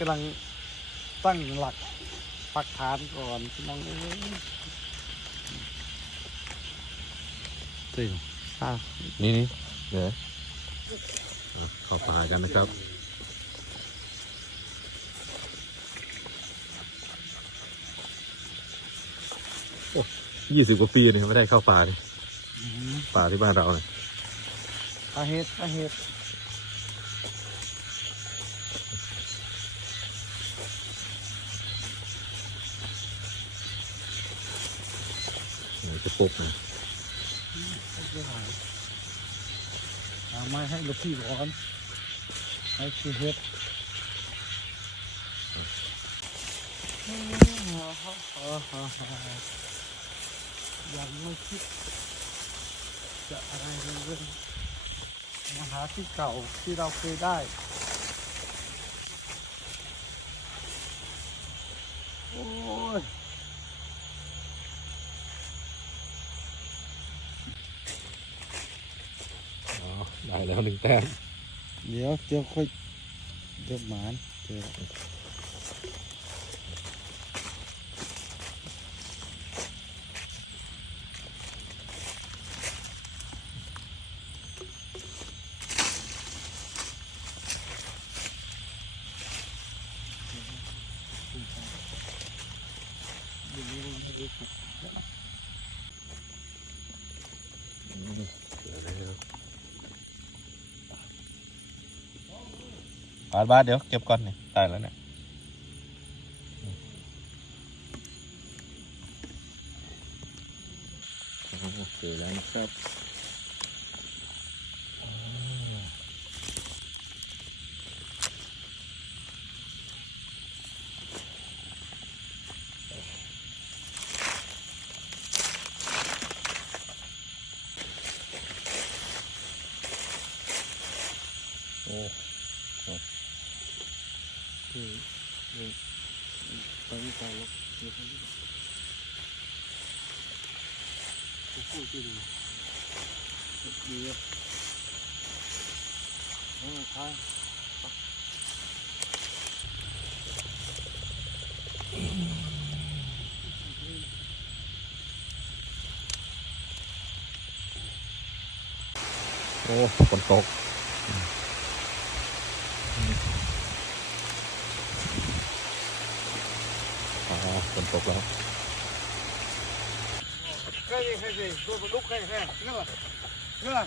กำลังตั้งหลักปักฐานก่อนพี่น้องเอ้ยจริงอะนี่นี่เดี๋ยวอะเข้าป่ากันนะครับ โอ้ยี่สิบกว่าปีเนี่ยไม่ได้เข้าป่าเลยอื้อหือป่าที่บ้านเราเนี่ยปลาเห็ดปลาเห็ด โอ้จะปุกนะเอาไม้ให้ลูกพี่ก่อนให้คือเห็ดยังไม่คิดจะอะไรเลยมาหาที่เก่าที่เราเคยได้ ได้แล้วหนึ่งแต้ม เดี๋ยวเดี๋ยวค่อยเดี๋ยวหมานเจอ บาทบาทเดี๋ยวเก็บก่อนเนี่ยได้แล้วเนี่ยเจอแล้วนะครับ โอ้ ตอนนี้ตายแล้วเดี๋ยวนี้พูดที่ดีดีอะเออใช่โอ้ฝนตกอ๋อฝ นตกแล้วใครใครใครตัวมันลุกใครใครเงื่อนเงื่อน